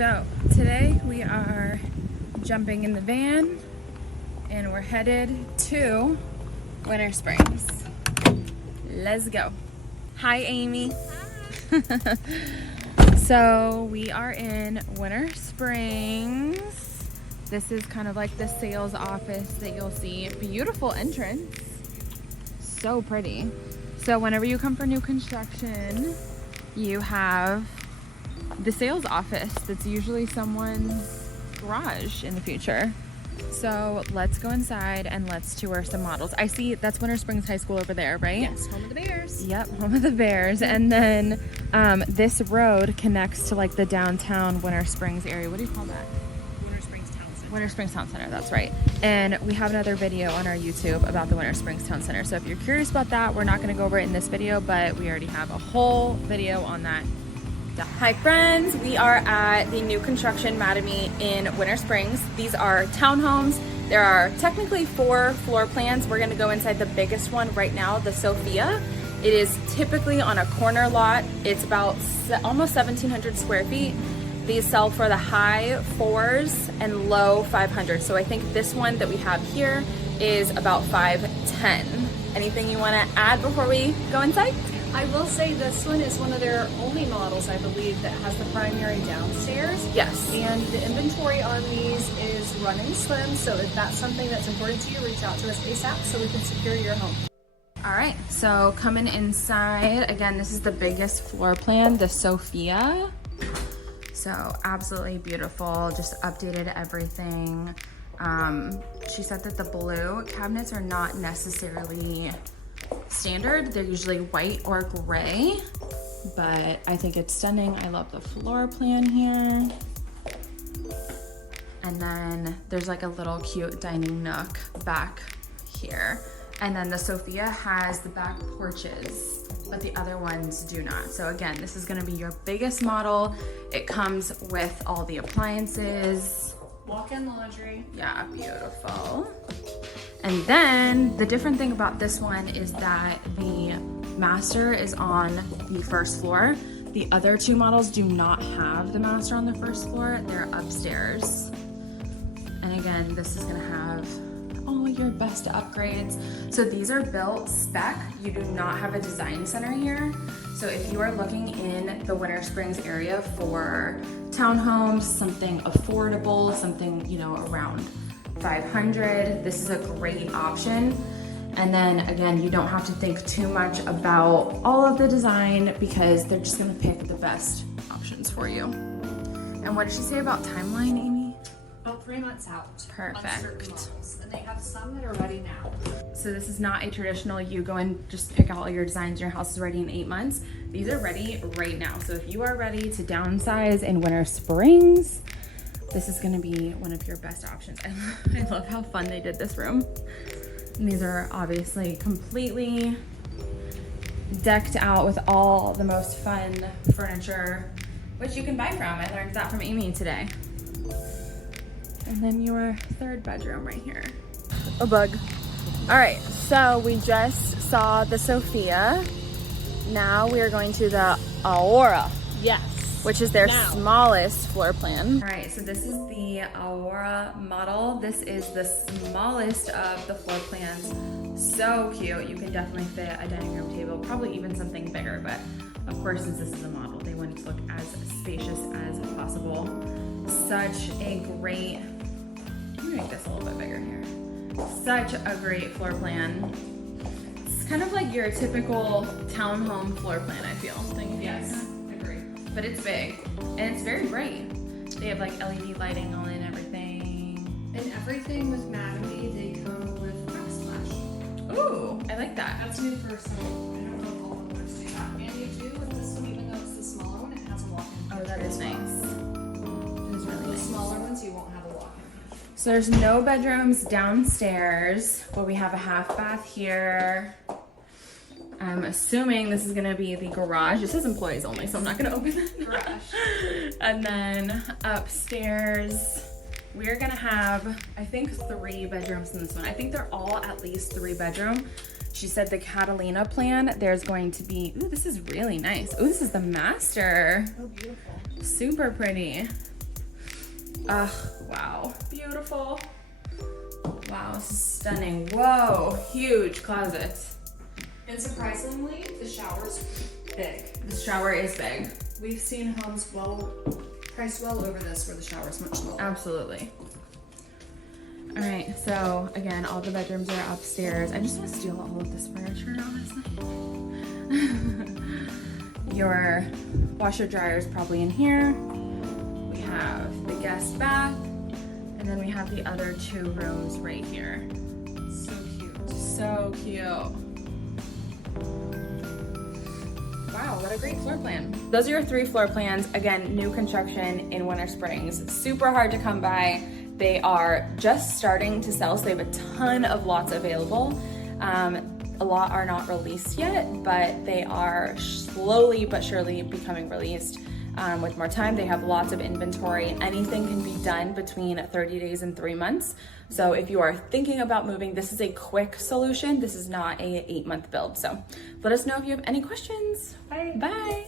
So today we are jumping in the van and we're headed to Winter Springs. Let's go. Hi, Amy. Hi. So we are in Winter Springs. This is kind of like the sales office that you'll see. Beautiful entrance. So pretty. So whenever you come for new construction, you have the sales office that's usually someone's garage in the future. So let's go inside and let's tour some models. I see that's Winter Springs High School over there, right? Yes, home of the Bears. Yep, home of the Bears. And then this road connects to like the downtown Winter Springs area. What do you call that? Winter Springs Town Center. Winter Springs Town Center, that's right. And we have another video on our YouTube about the Winter Springs Town Center. So if you're curious about that, we're not going to go over it in this video, but we already have a whole video on that. Hi friends, we are at the new construction Mattamy in Winter Springs. These are townhomes. There are technically 4 floor plans. We're going to go inside the biggest one right now, the Sofia. It is typically on a corner lot. It's about almost 1,700 square feet. These sell for the high 4s and low 500. So I think this one that we have here is about 510. Anything you want to add before we go inside? I will say this one is one of their only models, I believe, that has the primary downstairs. Yes. And the inventory on these is running slim, so if that's something that's important to you, reach out to us ASAP so we can secure your home. All right, so coming inside, again, this is the biggest floor plan, the Sofia. So absolutely beautiful, just updated everything. She said that the blue cabinets are not necessarily standard. They're usually white or gray, but I think it's stunning. I love the floor plan here. And then there's like a little cute dining nook back here. And then the Sofia has the back porches, but the other ones do not. So again, this is gonna be your biggest model. It comes with all the appliances. Walk-in laundry. Yeah, beautiful. And then the different thing about this one is that the master is on the first floor. The other 2 models do not have the master on the first floor. They're upstairs. And again, this is gonna have all your best upgrades. So these are built spec. You do not have a design center here. So if you are looking in the Winter Springs area for townhomes, something affordable, something, you know, around 500, this is a great option. And then again, you don't have to think too much about all of the design because they're just gonna pick the best options for you. And what did she say about timeline, Amy? About 3 months out. Perfect. On certain models. And they have some that are ready now. So this is not a traditional, you go and just pick out all your designs, your house is ready in 8 months. These are ready right now. So if you are ready to downsize in Winter Springs, this is gonna be one of your best options. I love how fun they did this room. And these are obviously completely decked out with all the most fun furniture, which you can buy from. I learned that from Amy today. And then your 3rd bedroom right here. A bug. All right, so we just saw the Sofia. Now we are going to the Aurora. Yes. Which is their smallest floor plan. All right, so this is the Aurora model. This is the smallest of the floor plans. So cute. You can definitely fit a dining room table, probably even something bigger, but of course, since this is a model, they want it to look as spacious as possible. Such a great, let me make this a little bit bigger here. Such a great floor plan. It's kind of like your typical townhome floor plan, I feel. Yes. But it's big and it's very bright. They have like LED lighting on it and everything. And everything with Mattamy, they come with backsplash. Ooh, I like that. That's new for some. I don't know if all of them do that. And you do with this one, even though it's the smaller one, it has a walk-in. Oh, that is nice. It is really The nice. smaller ones, you won't have a walk-in. So there's no bedrooms downstairs, but we have a half bath here. I'm assuming this is gonna be the garage. It says employees only, so I'm not gonna open the garage. And then upstairs, we're gonna have, I think, 3 bedrooms in this one. I think they're all at least 3 bedroom. She said the Catalina plan, there's going to be, ooh, this is really nice. Ooh, this is the master. Oh, beautiful. Super pretty. Wow, beautiful. Wow, this is stunning. Whoa, huge closets. And surprisingly, the shower's big. The shower is big. We've seen homes priced well over this where the shower's much smaller. Absolutely. All right, so again, all the bedrooms are upstairs. I just want to steal all of this furniture, honestly. Your washer dryer is probably in here. We have the guest bath, and then we have the other 2 rooms right here. So cute. So cute. Wow, what a great floor plan. Those are your 3 floor plans. Again, new construction in Winter Springs. Super hard to come by. They are just starting to sell, so they have a ton of lots available. A lot are not released yet, but they are slowly but surely becoming released. With more time, they have lots of inventory. Anything can be done between 30 days and 3 months. So if you are thinking about moving, this is a quick solution. This is not a 8-month build. So let us know if you have any questions. Bye. Bye.